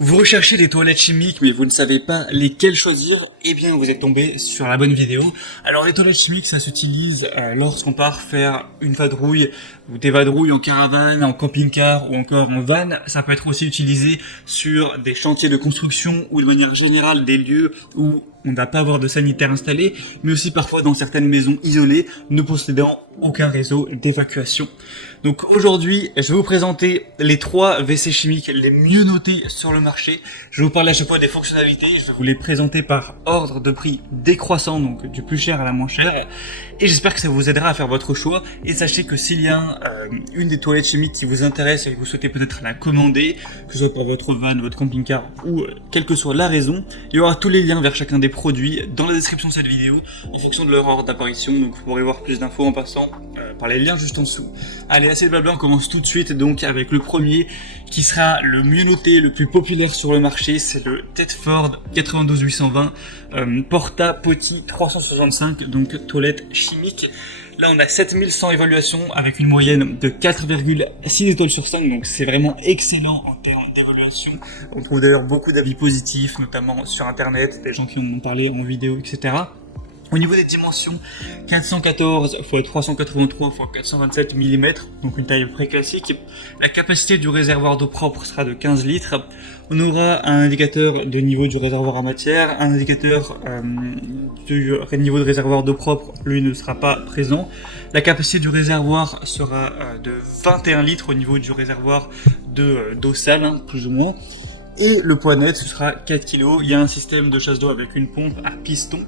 Vous recherchez des toilettes chimiques mais vous ne savez pas lesquelles choisir, eh bien vous êtes tombé sur la bonne vidéo. Alors les toilettes chimiques ça s'utilise lorsqu'on part faire une vadrouille ou des vadrouilles en caravane, en camping-car ou encore en van. Ça peut être aussi utilisé sur des chantiers de construction ou de manière générale des lieux où on ne va pas avoir de sanitaire installé, mais aussi parfois dans certaines maisons isolées ne possédant aucun réseau d'évacuation. Donc aujourd'hui, je vais vous présenter les 3 WC chimiques les mieux notés sur le marché. Je vais vous parler à chaque fois des fonctionnalités, je vais vous les présenter par ordre de prix décroissant, donc du plus cher à la moins chère. Et j'espère que ça vous aidera à faire votre choix. Et sachez que s'il y a une des toilettes chimiques qui vous intéresse et que vous souhaitez peut-être la commander, que ce soit pour votre van, votre camping-car ou quelle que soit la raison, il y aura tous les liens vers chacun des produits dans la description de cette vidéo en fonction de leur ordre d'apparition. Donc vous pourrez voir plus d'infos en passant par les liens juste en dessous. Allez, assez de blabla, on commence tout de suite donc avec le premier qui sera le mieux noté, le plus populaire sur le marché, c'est le Tedford 92820 Porta Potty 365, donc toilette chimique. Là on a 7100 évaluations avec une moyenne de 4,6 étoiles sur 5, donc c'est vraiment excellent en termes d'évaluation. On trouve d'ailleurs beaucoup d'avis positifs, notamment sur internet, des gens qui en ont parlé en vidéo, etc. Au niveau des dimensions, 414 x 383 x 427 mm, donc une taille très classique. La capacité du réservoir d'eau propre sera de 15 litres. On aura un indicateur de niveau du réservoir en matière, un indicateur du niveau de réservoir d'eau propre, lui ne sera pas présent. La capacité du réservoir sera de 21 litres au niveau du réservoir d'eau sale, hein, plus ou moins. Et le poids net, ce sera 4 kg. Il y a un système de chasse d'eau avec une pompe à piston.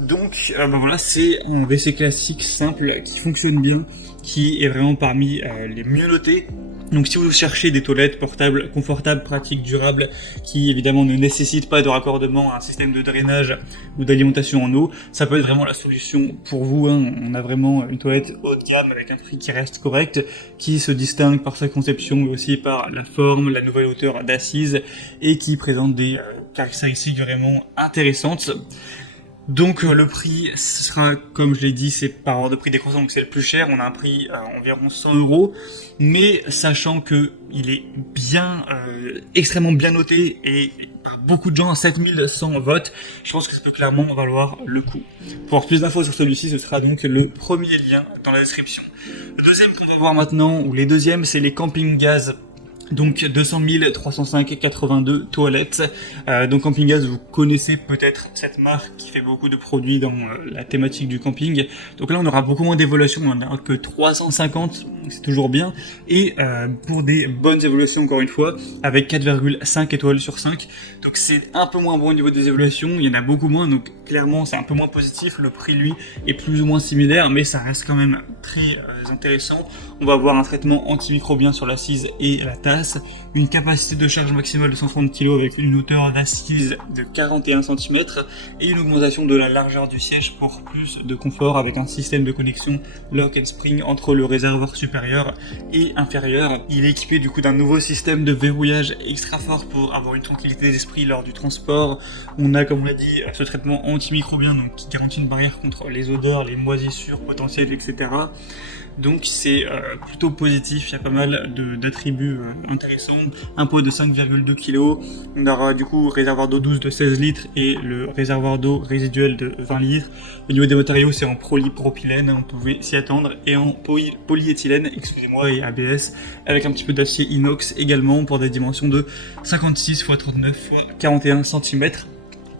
Donc voilà, c'est un WC classique simple qui fonctionne bien, qui est vraiment parmi les mieux notés. Donc si vous cherchez des toilettes portables, confortables, pratiques, durables, qui évidemment ne nécessitent pas de raccordement à un système de drainage ou d'alimentation en eau, ça peut être vraiment la solution pour vous, hein. On a vraiment une toilette haut de gamme avec un prix qui reste correct, qui se distingue par sa conception mais aussi par la forme, la nouvelle hauteur d'assise et qui présente des caractéristiques vraiment intéressantes. Donc le prix, ce sera, comme je l'ai dit, c'est par ordre de prix décroissant, donc c'est le plus cher. On a un prix à environ 100 €, mais sachant que il est bien, extrêmement bien noté et beaucoup de gens, 7100 votes, je pense que ça peut clairement valoir le coup. Pour avoir plus d'infos sur celui-ci, ce sera donc le premier lien dans la description. Le deuxième qu'on va voir maintenant, ou les deuxièmes, c'est les camping gaz. Donc 200 305 82 toilettes. Donc Camping Gaz, vous connaissez peut-être cette marque qui fait beaucoup de produits dans la thématique du camping. Donc là on aura beaucoup moins d'évaluations, on n'en a que 350, c'est toujours bien. Et pour des bonnes évaluations encore une fois, avec 4,5 étoiles sur 5. Donc c'est un peu moins bon au niveau des évaluations, il y en a beaucoup moins, donc clairement c'est un peu moins positif. Le prix lui est plus ou moins similaire, mais ça reste quand même très intéressant. On va avoir un traitement antimicrobien sur l'assise et la tasse, une capacité de charge maximale de 130 kg avec une hauteur d'assise de 41 cm et une augmentation de la largeur du siège pour plus de confort avec un système de connexion lock and spring entre le réservoir supérieur et inférieur. Il est équipé du coup d'un nouveau système de verrouillage extra fort pour avoir une tranquillité d'esprit lors du transport. On a, comme on l'a dit, ce traitement antimicrobien donc qui garantit une barrière contre les odeurs, les moisissures potentielles, etc. Donc c'est plutôt positif, il y a pas mal d'attributs intéressants. Un pot de 5,2 kg, on aura du coup réservoir d'eau douce de 16 litres et le réservoir d'eau résiduel de 20 litres. Au niveau des matériaux, c'est en polypropylène, on pouvait s'y attendre, et en polyéthylène, excusez-moi, et ABS, avec un petit peu d'acier inox également pour des dimensions de 56 x 39 x 41 cm.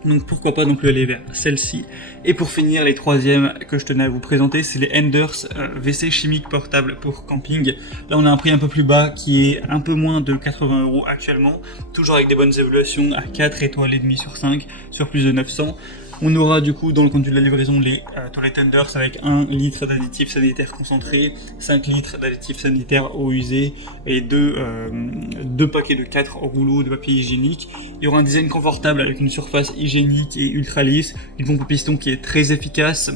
Donc pourquoi pas donc aller vers celle-ci. Et pour finir, les troisièmes que je tenais à vous présenter, c'est les Enders WC chimique portable pour camping. Là on a un prix un peu plus bas qui est un peu moins de 80 € actuellement, toujours avec des bonnes évaluations à 4 étoiles et demie sur 5 sur plus de 900. On aura du coup dans le conduit de la livraison les toilettes Enders avec 1 litre d'additif sanitaire concentré, 5 litres d'additif sanitaire eau usée et deux paquets de 4 rouleaux de papier hygiénique. Il y aura un design confortable avec une surface hygiénique et ultra lisse, une pompe à piston qui est très efficace.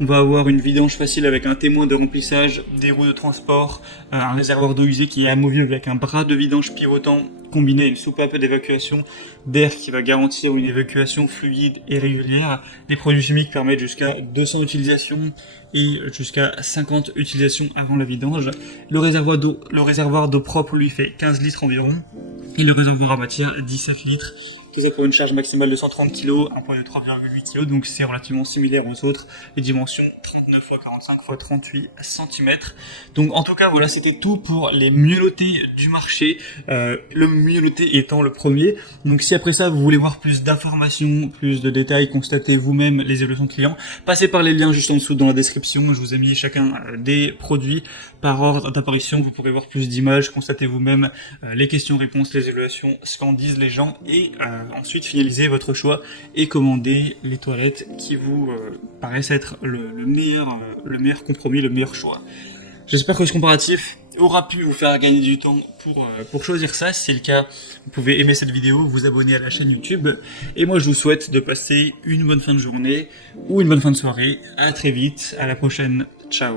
On va avoir une vidange facile avec un témoin de remplissage, des roues de transport, un réservoir d'eau usée qui est amovible avec un bras de vidange pivotant combiné à une soupape d'évacuation d'air qui va garantir une évacuation fluide et régulière. Les produits chimiques permettent jusqu'à 200 utilisations et jusqu'à 50 utilisations avant la vidange. Le réservoir d'eau propre lui fait 15 litres environ et le réservoir à matière 17 litres. Tout ça pour une charge maximale de 130 kg, un poids de 3,8 kg, donc c'est relativement similaire aux autres. Les dimensions 39 x 45 x 38 cm. Donc en tout cas voilà, c'était tout pour les mieux notés du marché, le mieux noté étant le premier. Donc si après ça vous voulez voir plus d'informations, plus de détails, constatez vous-même les évolutions de clients, passez par les liens juste en dessous dans la description. Je vous ai mis chacun des produits par ordre d'apparition, vous pourrez voir plus d'images, constatez vous-même les questions-réponses, les évaluations, ce qu'en disent les gens et ensuite finalisez votre choix et commandez les toilettes qui vous paraissent être le meilleur compromis, le meilleur choix. J'espère que ce comparatif aura pu vous faire gagner du temps pour choisir ça. Si c'est le cas, vous pouvez aimer cette vidéo, vous abonner à la chaîne YouTube. Et moi, je vous souhaite de passer une bonne fin de journée ou une bonne fin de soirée. À très vite, à la prochaine. Ciao.